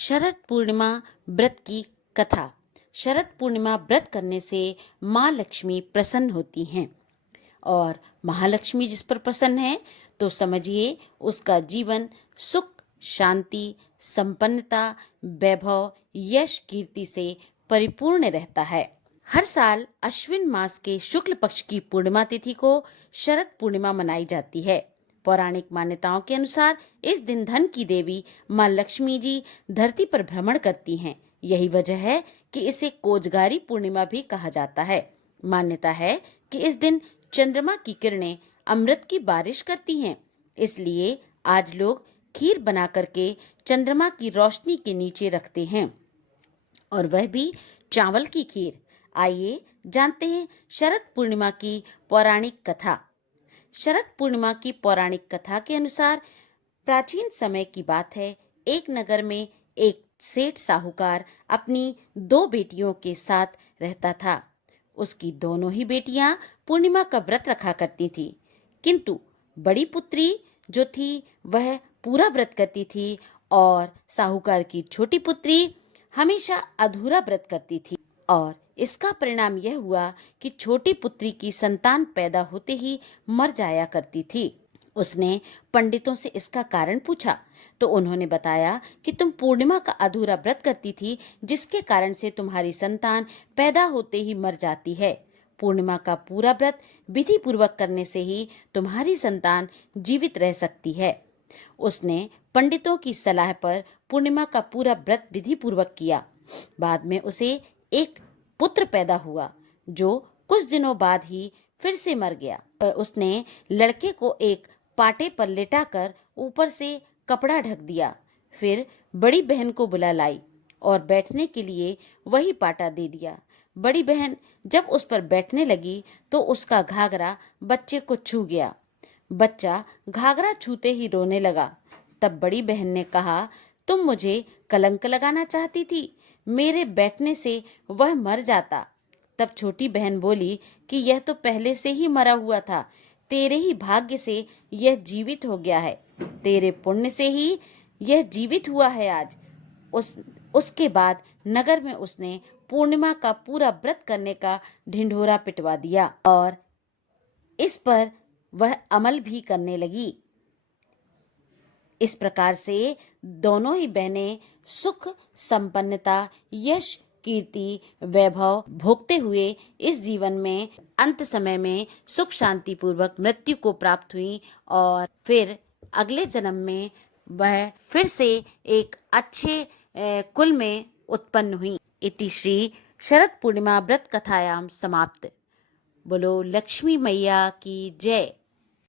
शरद पूर्णिमा व्रत की कथा। शरद पूर्णिमा व्रत करने से माँ लक्ष्मी प्रसन्न होती हैं और महालक्ष्मी जिस पर प्रसन्न है तो समझिए उसका जीवन सुख, शांति, संपन्नता, वैभव, यश, कीर्ति से परिपूर्ण रहता है। हर साल अश्विन मास के शुक्ल पक्ष की पूर्णिमा तिथि को शरद पूर्णिमा मनाई जाती है। पौराणिक मान्यताओं के अनुसार इस दिन धन की देवी माँ लक्ष्मी जी धरती पर भ्रमण करती हैं। यही वजह है कि इसे कोजगारी पूर्णिमा भी कहा जाता है। मान्यता है कि इस दिन चंद्रमा की किरणें अमृत की बारिश करती हैं, इसलिए आज लोग खीर बना करके चंद्रमा की रोशनी के नीचे रखते हैं, और वह भी चावल की खीर। आइए जानते हैं शरद पूर्णिमा की पौराणिक कथा। शरद पूर्णिमा की पौराणिक कथा के अनुसार प्राचीन समय की बात है। एक नगर में एक सेठ साहूकार अपनी दो बेटियों के साथ रहता था। उसकी दोनों ही बेटियां पूर्णिमा का व्रत रखा करती थी, किंतु बड़ी पुत्री जो थी वह पूरा व्रत करती थी और साहूकार की छोटी पुत्री हमेशा अधूरा व्रत करती थी। और इसका परिणाम यह हुआ कि छोटी पुत्री की संतान पैदा होते ही मर जाया करती थी। उसने पंडितों से इसका कारण पूछा तो उन्होंने बताया कि तुम पूर्णिमा का अधूरा व्रत करती थी, जिसके कारण से तुम्हारी संतान पैदा होते ही मर जाती है। पूर्णिमा का पूरा व्रत विधि पूर्वक करने से ही तुम्हारी संतान जीवित रह सकती है। उसने पंडितों की सलाह पर पूर्णिमा का पूरा व्रत विधि पूर्वक किया। बाद में उसे एक पुत्र पैदा हुआ जो कुछ दिनों बाद ही फिर से मर गया। उसने लड़के को एक पाटे पर लेटाकर ऊपर से कपड़ा ढक दिया। फिर बड़ी बहन को बुला लाई और बैठने के लिए वही पाटा दे दिया। बड़ी बहन जब उस पर बैठने लगी तो उसका घाघरा बच्चे को छू गया। बच्चा घाघरा छूते ही रोने लगा। तब बड़ी बहन ने कहा, तुम मुझे कलंक लगाना चाहती थी, मेरे बैठने से वह मर जाता। तब छोटी बहन बोली कि यह तो पहले से ही मरा हुआ था, तेरे ही भाग्य से यह जीवित हो गया है, तेरे पुण्य से ही यह जीवित हुआ है आज। उसके बाद नगर में उसने पूर्णिमा का पूरा व्रत करने का ढिंढोरा पिटवा दिया और इस पर वह अमल भी करने लगी। इस प्रकार से दोनों ही बहनें सुख, संपन्नता, यश, कीर्ति, वैभव भोगते हुए इस जीवन में अंत समय में सुख शांति पूर्वक मृत्यु को प्राप्त हुई और फिर अगले जन्म में वह फिर से एक अच्छे कुल में उत्पन्न हुई। इति श्री शरद पूर्णिमा व्रत कथायाम समाप्त। बोलो लक्ष्मी मैया की जय।